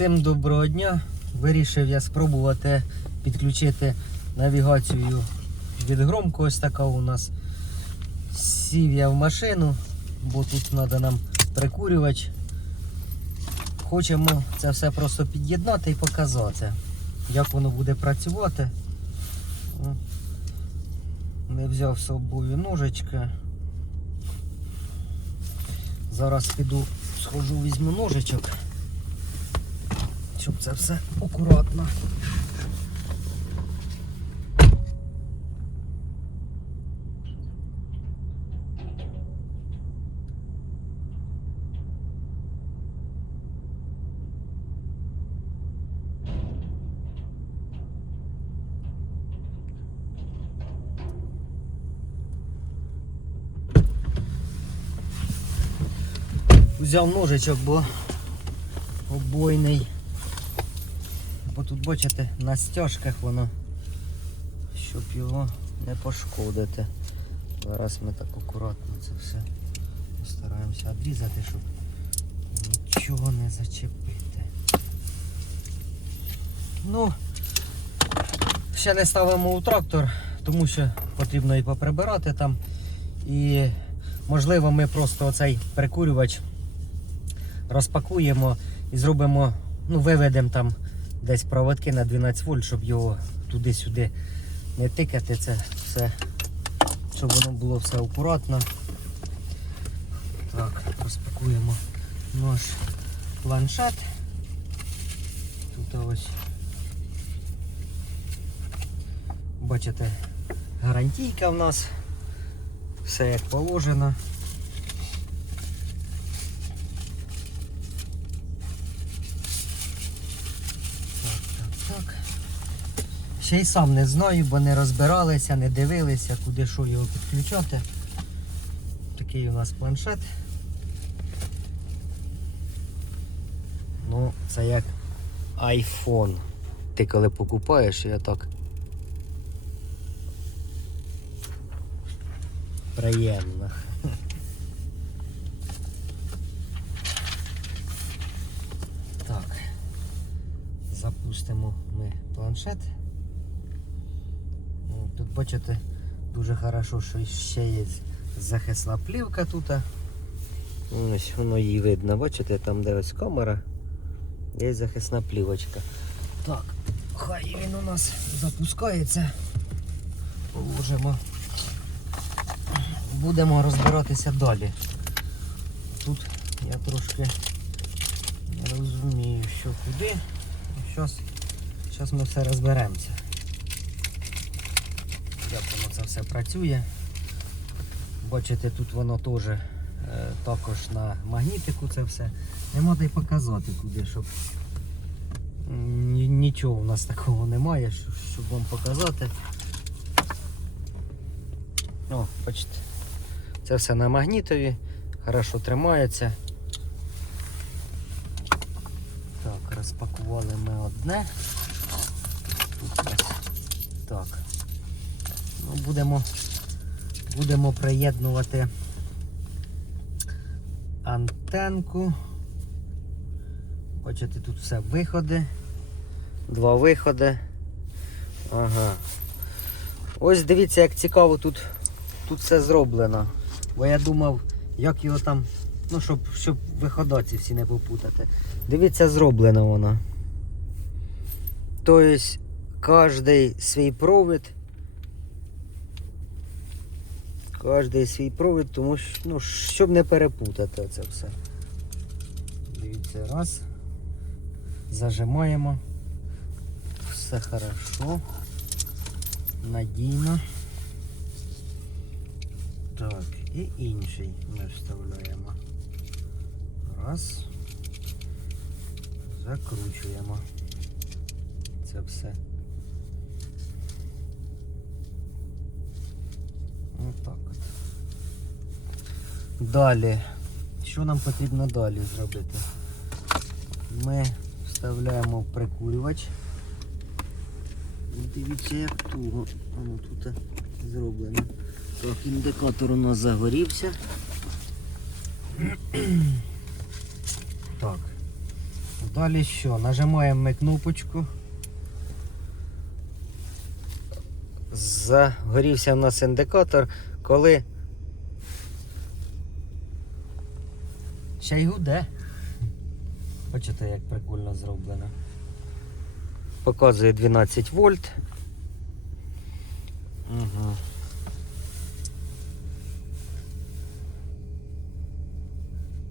Всім доброго дня. Вирішив я спробувати підключити навігацію від громко. Ось така у нас. Сів я в машину, бо тут треба нам прикурювач. Хочемо це все просто під'єднати і показати, як воно буде працювати. Не взяв з собою ножички. Зараз піду, схожу, візьму ножичок щоб це все акуратно. Взяв ножичок, бо обойний. Бо тут бачите, на стяжках воно, щоб його не пошкодити. Зараз ми так акуратно це все постараємося обрізати, щоб нічого не зачепити. Ну, ще не ставимо у трактор, тому що потрібно і поприбирати там. І можливо ми просто оцей прикурювач розпакуємо і зробимо, ну, виведемо там десь проводки на 12 вольт, щоб його туди-сюди не тикати. Це все, щоб воно було все акуратно. Так, розпакуємо наш планшет. Тут ось бачите, гарантійка в нас. Все як положено. Так. Ще й сам не знаю, бо не розбиралися, не дивилися, куди що його підключати. Такий у нас планшет. Ну, це як iPhone. Ти коли покупаєш, я так. Приємно. Так. Запустимо ми планшет. Тут бачите, дуже хорошо, що ще є захисна плівка тут. Ось воно її видно, бачите, там де ось камера, є захисна плівочка. Так, хай він у нас запускається. Положимо. Будемо розбиратися далі. Тут я трошки не розумію, що куди. Зараз ми все розберемося. Це все працює. Бачите, тут воно теж е, також на магнітику це все. Не можна й показати куди, щоб нічого у нас такого немає, щоб, вам показати. О, бачите. Це все на магнітові, хорошо тримається. Так, розпакували ми одне. Тут так. Будемо, будемо приєднувати антенку. Бачите, тут все виходи. Два виходи. Ага. Ось дивіться, як цікаво тут, тут все зроблено. Бо я думав, як його там, ну, щоб, щоб виходи ці всі не попутати. Дивіться, зроблено воно. Тобто, кожний свій провід. Кожний свій провід, тому що, ну, щоб не перепутати це все. Дивіться, раз. Зажимаємо. Все хорошо. Надійно. Так, і інший ми вставляємо. Раз. Закручуємо. Це все. Отак от. Далі. Що нам потрібно далі зробити? Ми вставляємо прикурювач. Дивіться, як туго воно тут зроблено. Так, індикатор у нас загорівся. Так. Далі що? Нажимаємо ми кнопочку. Загорівся в нас індикатор, коли ще й гуде. Бачите, як прикольно зроблено. Показує 12 вольт. Угу.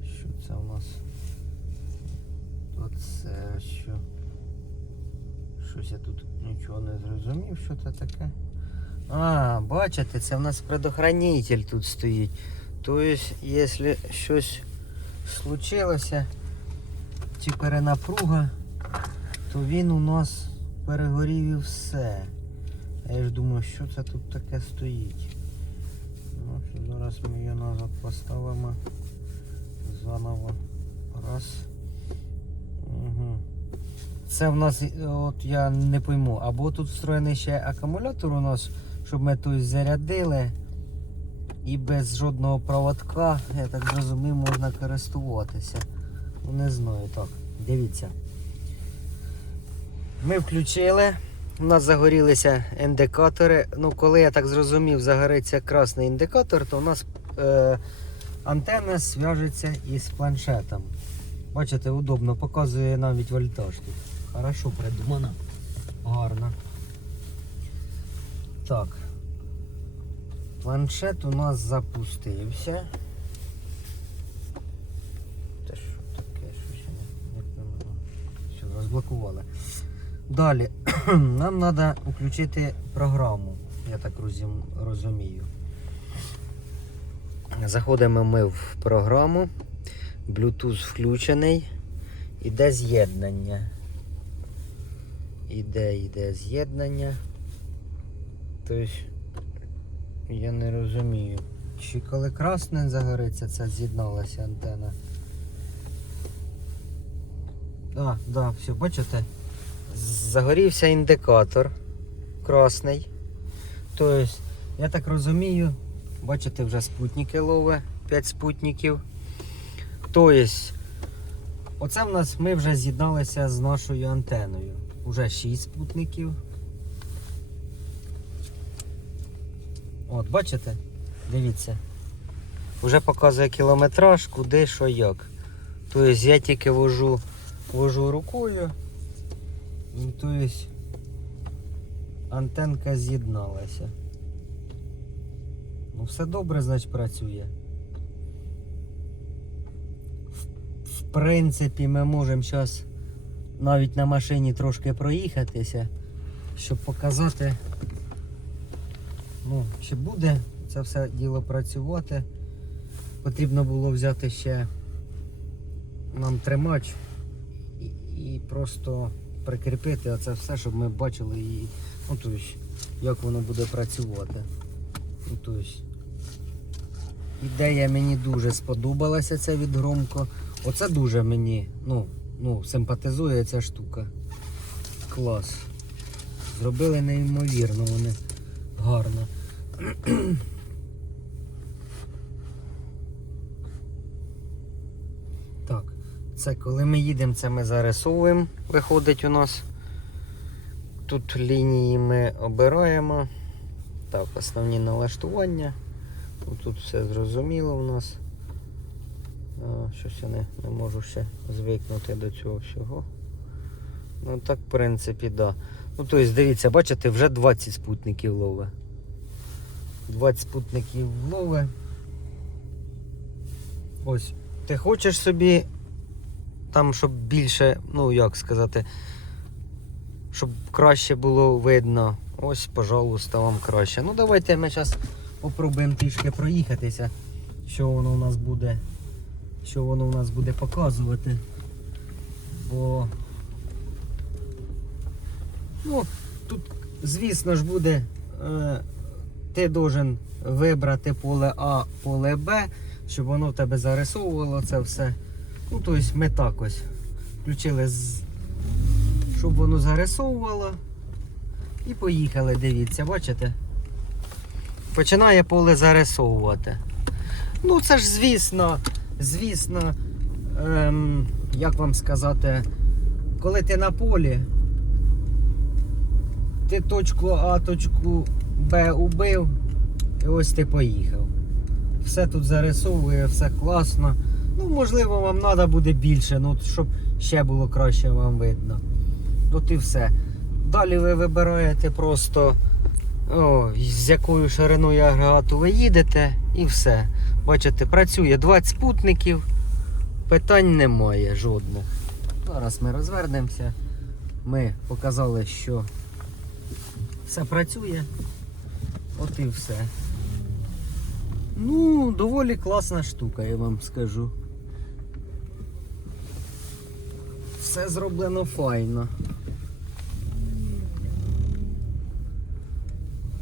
Що це у нас? Оце що? Щось я тут нічого не зрозумів, що це таке. А, бачите, це в нас предохранитель тут стоїть. Тобто, якщо щось случилося, чи перенапруга, то він у нас перегорів і все. А я ж думаю, що це тут таке стоїть. Ну, зараз ми її назад поставимо. Заново. Раз. Угу. Це в нас, е, от я не пойму, або тут встроєний ще акумулятор у нас, щоб ми тут зарядили. І без жодного проводка, я так зрозумів, можна користуватися. Ну не знаю, так. Дивіться. Ми включили. У нас загорілися індикатори. Ну, коли я так зрозумів, загориться красний індикатор, то у нас е, антенна зв'яжеться із планшетом. Бачите, удобно, показує навіть вольтаж тут. Хорошо придумано. Гарно. Так. Планшет у нас запустився. Та що таке? Що пойму. Все, розблокували. Далі нам треба включити програму, я так розумію. Заходимо ми в програму. Bluetooth включений. Іде з'єднання. Іде, іде з'єднання. Тобто, я не розумію. Чи коли красне загориться, це з'єдналася антена. А, да, все, бачите? Загорівся індикатор красний. Тобто, я так розумію, бачите, вже спутники лове, 5 спутників. Тобто, оце в нас ми вже з'єдналися з нашою антеною. Уже 6 спутників. От, бачите? Дивіться. Вже показує кілометраж, куди, що, як. Тобто я тільки вожу, вожу рукою. Тобто антенка з'єдналася. Ну все добре, значить, працює. В принципі, ми можемо зараз навіть на машині трошки проїхатися, щоб показати, ну, чи буде це все діло працювати. Потрібно було взяти ще нам тримач і, і просто прикріпити оце все, щоб ми бачили і, ну, тобто, як воно буде працювати. Ну, тобто, ідея мені дуже сподобалася ця від громко. Оце дуже мені ну, ну, симпатизує ця штука. Клас. Зробили неймовірно вони гарно. Так, це коли ми їдемо, це ми зарисовуємо, виходить у нас. Тут лінії ми обираємо. Так, основні налаштування. Ну, Тут все зрозуміло у нас. Щось я не, не можу ще звикнути до цього всього. Ну так, в принципі, да. Ну, тобто, дивіться, бачите, вже 20 спутників лове. 20 спутників лове. Ось. Ти хочеш собі там, щоб більше, ну як сказати, щоб краще було видно. Ось, пожалуйста, вам краще. Ну давайте ми зараз попробуємо трішки проїхатися, що воно у нас буде, що воно у нас буде показувати. Бо ну, тут, звісно ж, буде, е, ти должен вибрати поле А, поле Б, щоб воно в тебе зарисовувало це все. Ну, тобто ми так ось включили, щоб воно зарисовувало. І поїхали, дивіться, бачите? Починає поле зарисовувати. Ну, це ж звісно, звісно, ем, як вам сказати, коли ти на полі, ти точку А, точку Б убив, і ось ти поїхав. Все тут зарисовує, все класно. Ну, можливо, вам треба буде більше, ну, щоб ще було краще вам видно. От і все. Далі ви вибираєте просто о, з якою шириною агрегату ви їдете і все. Бачите, працює 20 спутників, питань немає жодних. Зараз ми розвернемося. Ми показали, що все працює. От і все. Ну, доволі класна штука, я вам скажу. Все зроблено файно.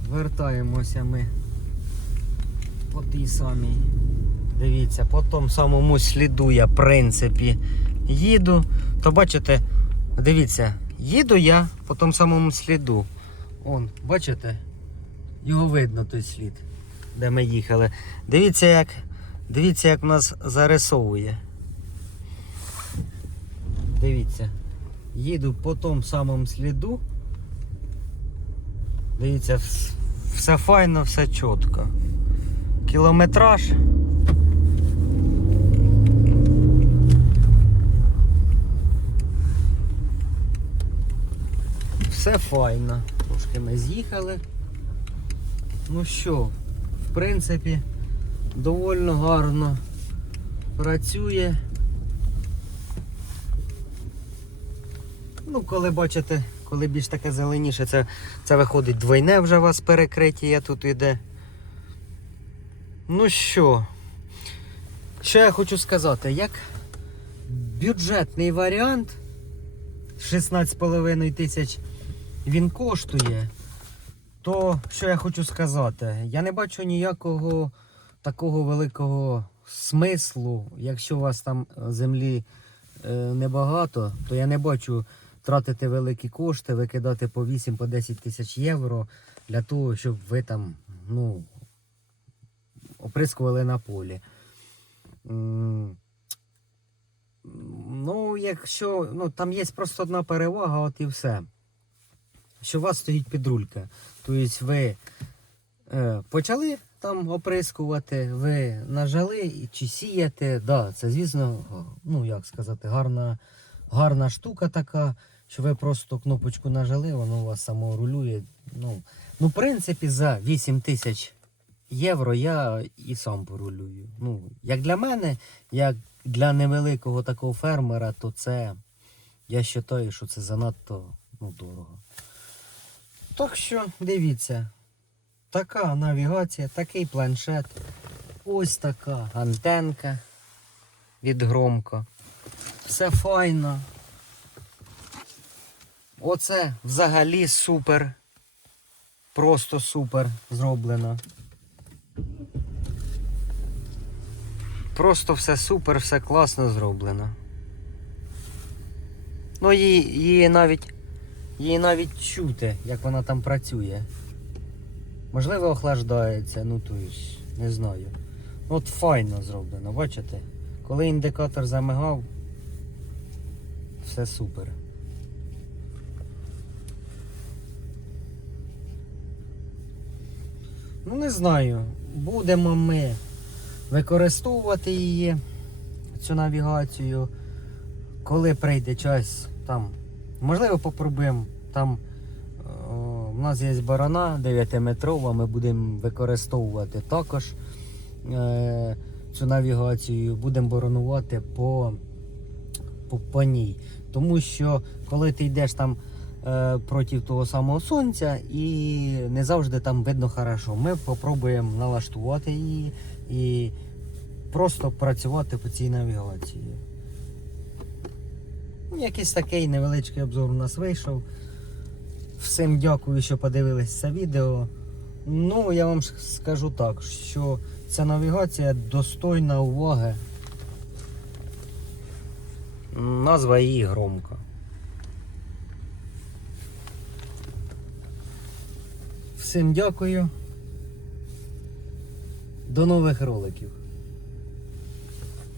Вертаємося ми по тій самій. Дивіться, по тому самому сліду я, в принципі, їду. То бачите, дивіться, їду я по тому самому сліду. Он, бачите? Його видно той слід, де ми їхали. Дивіться, як, дивіться, як нас зарисовує. Дивіться. Їду по тому самому сліду. Дивіться, все файно, все чітко. Кілометраж. Все файно. Трошки ми з'їхали. Ну що, в принципі, доволі гарно працює. Ну, коли бачите, коли більш таке зеленіше, це, це виходить двойне вже у вас перекриття тут іде. Ну що, що я хочу сказати, як бюджетний варіант 16,5 тисяч він коштує, то що я хочу сказати, я не бачу ніякого такого великого смислу, якщо у вас там землі е, небагато, то я не бачу тратити великі кошти, викидати по 8 по 10 тисяч євро для того, щоб ви там ну, оприскували на полі. Ну, якщо ну, там є просто одна перевага, от і все. Що у вас стоїть підрулька. Тобто ви е, почали там оприскувати, ви нажали чи сіяте. Да, це, звісно, ну як сказати, гарна, гарна штука така, що ви просто кнопочку нажали, воно у вас само рулює. Ну, ну в принципі, за 8 тисяч євро я і сам порулюю. Ну, як для мене, як для невеликого такого фермера, то це я вважаю, що це занадто ну, дорого. Так що дивіться, така навігація, такий планшет, ось така антенка від громко. Все файно. Оце взагалі супер. Просто супер зроблено. Просто все супер, все класно зроблено. Ну її, її навіть її навіть чути, як вона там працює. Можливо, охлаждається, ну то есть, не знаю. Ну, От файно зроблено, бачите? Коли індикатор замигав, все супер. Ну не знаю, будемо ми використовувати її, цю навігацію. Коли прийде час, там, можливо, попробуємо. Там у нас є барана 9-метрова, ми будемо використовувати також е, цю навігацію, будемо боронувати по, по, по ній. Тому що коли ти йдеш там е, проти того самого сонця і не завжди там видно хорошо. Ми попробуємо налаштувати її і просто працювати по цій навігації. Ну, Якийсь такий невеличкий обзор у нас вийшов. Всім дякую, що подивились це відео. Ну, я вам скажу так, що ця навігація достойна уваги. Назва її громка. Всім дякую. До нових роликів.